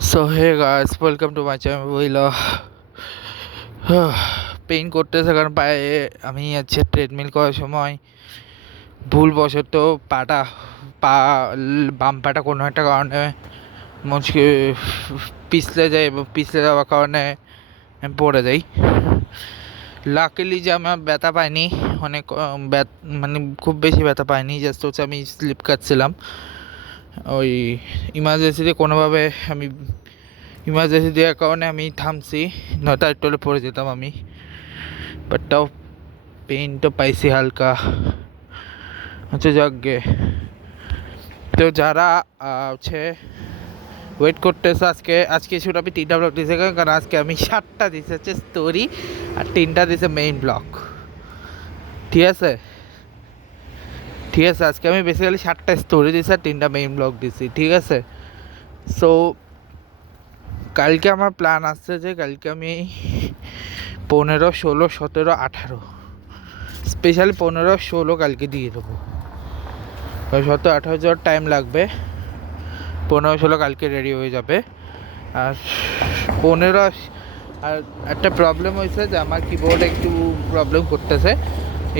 So hey guys, welcome to my channel. Pain করতেছে কারণ পায়ে আমি আছে ট্রেডমিল করার সময় ভুলবশত পাটা পা বাম পাটা কোনো একটা কারণে মুচকে পিছলে যায় এবং পিছলে যাওয়ার কারণে আমি পড়ে যাই। লাকিলি যে আমার ব্যথা পাইনি, অনেক মানে খুব বেশি ব্যথা পাইনি, জাস্ট হচ্ছে আমি স্লিপ কাটছিলাম। ওই ইমার্জেন্সিতে কোনোভাবে আমি ইমার্জেন্সি দেওয়ার কারণে আমি থামছি, নয়তো একটু হলে পড়ে যেতাম আমি। বাট তাও পেইন তো পাইছি হালকা। আচ্ছা যাকগে, তো যারা হচ্ছে ওয়েট করতেছে আজকে আজকে শুধু আমি 3টা ব্লগ দিয়েছি, কারণ আজকে আমি 7টা দিয়েছি হচ্ছে স্টোরি আর 3টা দিয়েছে মেইন ব্লগ। ঠিক আছে ঠিক আছে, আজকে আমি বেসিক্যালি 7টা স্টোরি দিয়েছি আর 3টা মেইন ব্লগ দিয়েছি। ঠিক আছে, সো কালকে আমার প্ল্যান আসছে যে কালকে আমি 15, 16, 17, 18, স্পেশালি 15, 16 কালকে দিয়ে দেবো। 17, 18 যাওয়ার টাইম লাগবে, 15, 16 কালকে রেডি হয়ে যাবে। আর 15 আর একটা প্রবলেম হয়েছে যে আমার কিবোর্ডে একটু প্রবলেম করতেছে,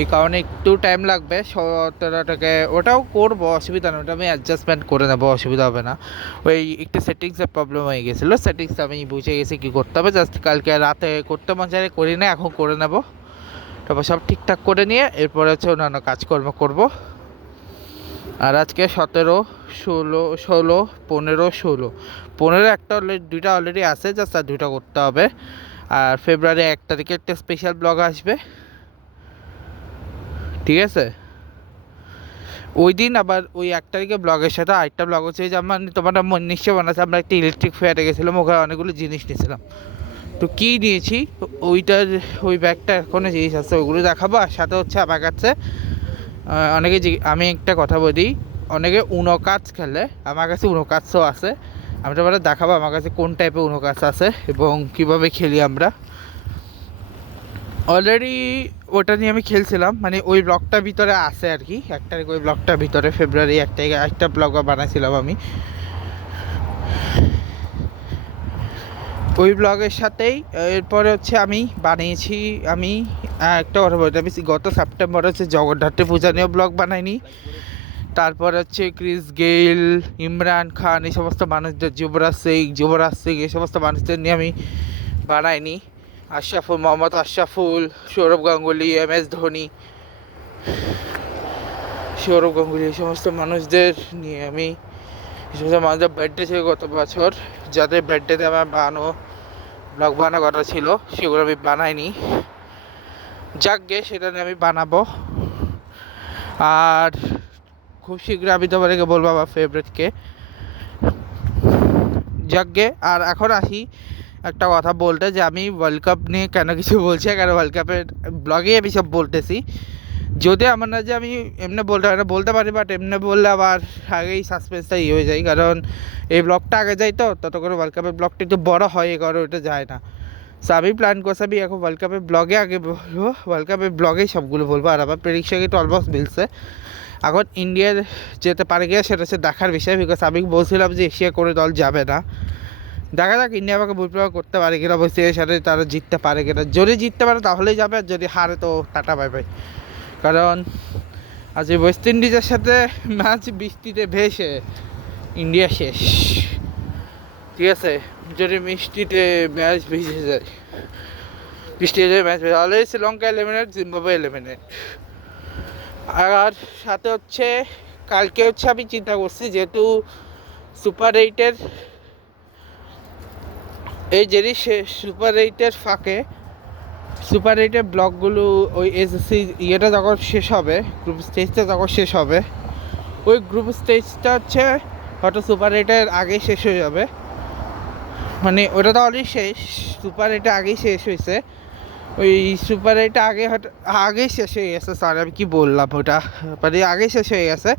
এই কারণে একটু টাইম লাগবে। 17টাকে ওটাও করবো, অসুবিধা নেই, ওটা আমি অ্যাডজাস্টমেন্ট করে নেবো, অসুবিধা হবে না। ওই একটু সেটিংসের প্রবলেম হয়ে গেছিলো, সেটিংস আমি বুঝে গেছি কী করতে হবে, জাস্ট কালকে রাতে করতে মন চাইলে করি না, এখন করে নেবো। তারপর সব ঠিকঠাক করে নিয়ে এরপরে হচ্ছে অন্যান্য কাজকর্ম করবো। আর আজকে 17, 16, 16, 15, 16, 15 একটা অলরেডি, 2টা অলরেডি আছে, জাস্ট আর 2টা করতে হবে। আর ফেব্রুয়ারি 1 তারিখে একটা স্পেশাল ব্লগ আসবে। ঠিক আছে, ওই দিন আবার ওই 1 তারিখে ব্লগের সাথে আরেকটা ব্লগ হচ্ছে যে আমার তোমার নিশ্চয় বানাচ্ছে, আমরা একটা ইলেকট্রিক ফেয়ারে গেছিলাম, ওখানে অনেকগুলো জিনিস নিয়েছিলাম। তো কী নিয়েছি ওইটার, ওই ব্যাগটা এখনও জিনিস আছে, ওগুলো দেখাবো। আর সাথে হচ্ছে আমার কাছে অনেকে আমি একটা কথা বলি, অনেকে উনো কাজ খেলে, আমার কাছে উনো কাজও আছে। আমি তো দেখাবো আমার কাছে কোন টাইপের উনো কাজ আছে এবং কীভাবে খেলি আমরা। অলরেডি ওটা নিয়ে আমি খেলছিলাম, মানে ওই ব্লগটার ভিতরে আছে আর কি, 1 তারিখ ওই ব্লগটার ভিতরে ফেব্রুয়ারি 1 তারিখে একটা ব্লগ বানাইছিলাম আমি। ওই ব্লগের সাথেই এরপরে হচ্ছে আমি বানিয়েছি, আমি একটা কথা বলতে, আমি গত সেপ্টেম্বর হচ্ছে জগন্নাথের পূজা নিয়েও ব্লগ বানাইনি। তারপর হচ্ছে ক্রিস গেইল, ইমরান খান, এই সমস্ত মানুষদের, যুবরাজ সিং এই সমস্ত মানুষদের নিয়ে আমি বানাইনি। আশরাফুল, মোহাম্মদ আশরাফুল, সৌরভ গাঙ্গুলি, MS ধোনি, এই সমস্ত মানুষদের নিয়ে আমি, এই সমস্ত মানুষদের বার্থডে ছিল গত বছর, যাদের বার্থডেতে আমার ব্লগ বানানো কথা ছিল, সেগুলো আমি বানাইনি। যাকগে, সেটা নিয়ে আমি বানাবো। আর খুব শীঘ্রই আমি তোমাদেরকে বলবো আমার ফেভারিটকে। যাকগে, আর এখন আসি একটা কথা বলতে, যে আমি ওয়ার্ল্ড কাপ নিয়ে কেন কিছু বলছি, কারণ ওয়ার্ল্ড কাপের ব্লগেই আমি সব বলতেছি। যদি আমার না যে আমি এমনি বলতে পারি, বাট এমনি বললে আবার আগেই সাসপেন্সটা হয়ে যায়, কারণ এই ব্লগটা আগে যাই তো তত করে ওয়ার্ল্ড কাপের ব্লগটা একটু বড়ো হয়, এই কারণে ওটা যায় না। সো আমি প্ল্যান করছি আমি এখন ওয়ার্ল্ড কাপের ব্লগে আগে বলবো, ওয়ার্ল্ড কাপের ব্লগেই সবগুলো বলবো। আর আমার প্রেডিকশন তো অলমোস্ট মিলছে। এখন ইন্ডিয়ার যেতে পারে গিয়ে সেটা হচ্ছে দেখার বিষয়, বিকজ আমি বলছিলাম যে এশিয়া করে দল যাবে না। দেখা যাক ইন্ডিয়া আমাকে ভুল করতে পারে কিনা, অবশ্যই এর সাথে তারা জিততে পারে কিনা। যদি জিততে পারে তাহলেই যাবে, আর যদি হারে তো টাটা বাই বাই। কারণ আজ ওয়েস্ট ইন্ডিজের সাথে ম্যাচ বৃষ্টিতে ভেসে ইন্ডিয়া শেষ। ঠিক আছে, যদি মিষ্টিতে ম্যাচ ভেসে যায়, বৃষ্টিতে ম্যাচ ভেসে, already Sri Lanka eliminate, Zimbabwe eliminate. আর সাথে হচ্ছে কালকে হচ্ছে আমি চিন্তা করছি, যেহেতু সুপার 8-এর এই জিনিস, সুপার 8-এর ফাঁকে সুপার 8-এর ব্লগগুলো, ওই SSC ইয়েটা যখন শেষ হবে, গ্রুপ স্টেজটা যখন শেষ হবে, ওই গ্রুপ স্টেজটা হচ্ছে হয়তো সুপার 8-এর আগেই শেষ হয়ে যাবে। মানে ওটা তো অলরেডি শেষ, সুপার 8 আগেই শেষ হয়েছে, ওই সুপার 8 হয়তো আগেই শেষ হয়ে গেছে। স্যার আমি কী বললাম, ওটা মানে আগেই শেষ হয়ে গেছে।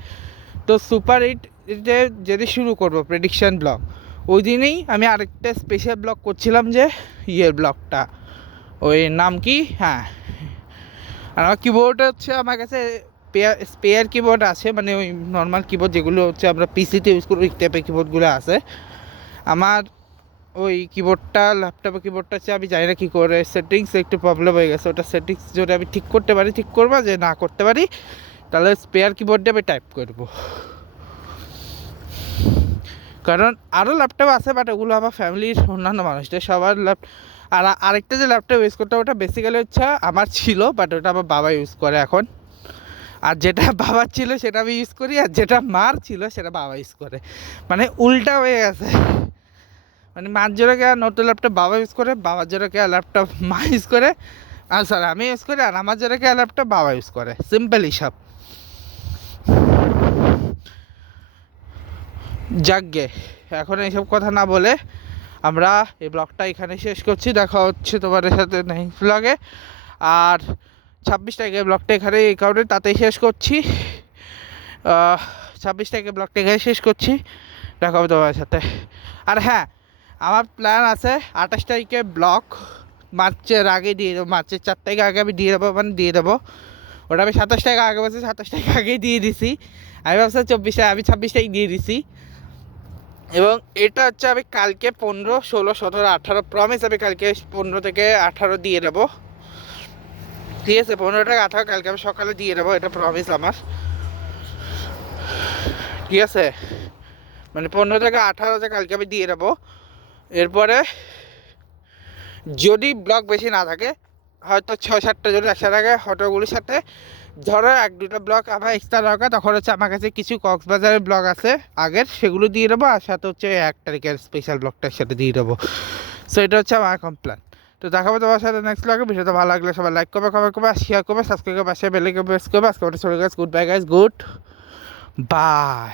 তো সুপার 8-এ যদি শুরু করবো প্রেডিকশান ব্লগ, ওই দিনেই আমি আরেকটা স্পেশাল ব্লগ করছিলাম, যে ইয়ের ব্লগটা, ওই নাম কি, হ্যাঁ। আর আমার কিবোর্ডটা হচ্ছে আমার কাছে স্পেয়ার কিবোর্ড আছে, মানে ওই নর্মাল কিবোর্ড যেগুলো হচ্ছে আমরা পিসিতে ইউজ করি, ওই টাইপের কিবোর্ডগুলো আছে আমার। ওই কিবোর্ডটা ল্যাপটপে কিবোর্ডটা হচ্ছে আমি জানি না কী করে সেটিংস একটু প্রবলেম হয়ে গেছে, ওটা সেটিংস যদি আমি ঠিক করতে পারি ঠিক করবো, যে না করতে পারি তাহলে স্পেয়ার কিবোর্ড দিয়ে আমি টাইপ করবো। কারণ আরও ল্যাপটপ আছে বাট ওগুলো আমার ফ্যামিলির অন্যান্য মানুষদের সবার আর আরেকটা যে ল্যাপটপ ইউজ করতে ওটা বেসিক্যালি হচ্ছে আমার ছিল, বাট ওটা আমার বাবা ইউজ করে এখন। আর যেটা বাবার ছিল সেটা আমি ইউজ করি, আর যেটা মার ছিল সেটা বাবা ইউজ করে, মানে উল্টা হয়ে গেছে। মানে মার জোরে কে নতুন ল্যাপটপ বাবা ইউজ করে, বাবার জোরে কে ল্যাপটপ মা ইউজ করে, আর স্যার আমি ইউজ করি, আর আমার জোরে কে ল্যাপটপ বাবা ইউজ করে, সিম্পল হিসাব। যাকগে, এখন এইসব কথা না বলে আমরা এই ব্লগটা এখানে শেষ করছি। দেখা হচ্ছে তোমাদের সাথে নেক্সট ব্লগে। আর 26 তারিখে ব্লগটা এখানে এই কারণে তাতেই শেষ করছি, 26 তারিখে ব্লগটা এখানে শেষ করছি। দেখা হবে তোমাদের সাথে। আর হ্যাঁ, আমার প্ল্যান আছে 28 তারিখে ব্লগ মার্চের আগে দিয়ে দেবো, মার্চের 4 তারিখে আগে আমি দিয়ে দেবো, মানে দিয়ে দেবো। ওটা আমি 27 তারিখে আগে বলছি, 27 তারিখে আগেই দিয়ে দিছি। আমি ভাবছি 24 তারিখ, আমি 26 তারিখ দিয়ে দিছি। এবং এটা হচ্ছে আমি কালকে 15, 16, 17, 18 প্রমিস আমি কালকে 15 থেকে 18 দিয়ে দেবো, ঠিক আছে? 15 থেকে 18 কালকে আমি সকালে দিয়ে দেবো, এটা প্রমিস আমার, ঠিক আছে? মানে 15 থেকে 18 কালকে আমি দিয়ে দেবো। এরপরে যদি ব্লগ বেশি না থাকে, হয়তো 6-7টা যদি একসাথে থাকে, হয়তোগুলির সাথে ধরো 1-2টা ব্লগ আমার এক্সট্রা দরকার, তখন হচ্ছে আমার কাছে কিছু কক্সবাজারের ব্লগ আছে আগের, সেগুলো দিয়ে দেবো। আর সাথে হচ্ছে 1 তারিখের স্পেশাল ব্লগটা একসাথে দিয়ে দেবো। সো এটা হচ্ছে আমার এখন প্ল্যান। তো দেখাবো তোমার সাথে নেক্সট ব্লগে। ভিডিওটা ভালো লাগলে সবাই লাইক করবে, কমেন্ট করবে, শেয়ার করবে, সাবস্ক্রাইব করবে, পাশে বেল আইকন প্রেস করবে। আজকে সবাই guys good bye, guys good bye.